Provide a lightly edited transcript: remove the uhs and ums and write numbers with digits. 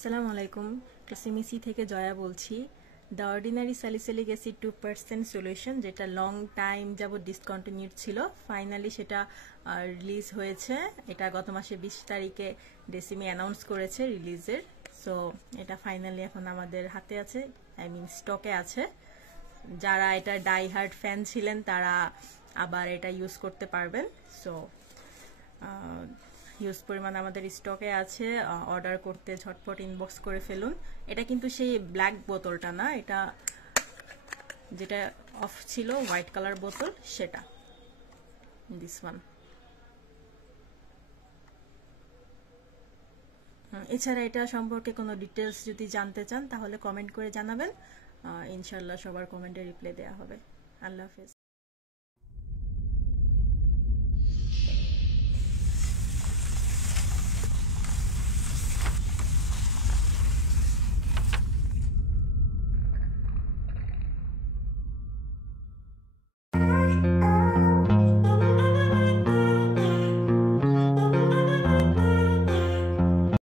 আসসালামু আলাইকুম, ক্লাসিমিসি থেকে জয়া বলছি। The ordinary salicylic acid 2% solution, যেটা লং টাইম যাবত ডিসকন্টিনিউড ছিল, ফাইনালি সেটা রিলিজ হয়েছে। এটা গত মাসে 20 তারিখে ডেসিমি অ্যানাউন্স করেছে রিলিজের। সো এটা ফাইনালি এখন আমাদের হাতে আছে, আই মিন স্টকে আছে। যারা এটা ডাই হার্ড ফ্যান ছিলেন তারা আবার এটা ইউজ করতে পারবেন। সো হিউজ পরিমাণ আমাদের স্টকে আছে, অর্ডার করতে ঝটপট ইনবক্স করে ফেলুন। এটা কিন্তু সেই ব্ল্যাক বোতলটা না, এটা যেটা অফ ছিল হোয়াইট কালার বোতল সেটা, দিস ওয়ান। এছাড়া এটা সম্পর্কে কোনো ডিটেলস যদি জানতে চান তাহলে কমেন্ট করে জানাবেন, ইনশাল্লাহ সবার কমেন্টে রিপ্লাই দেওয়া হবে। আল্লাহ হাফেজ।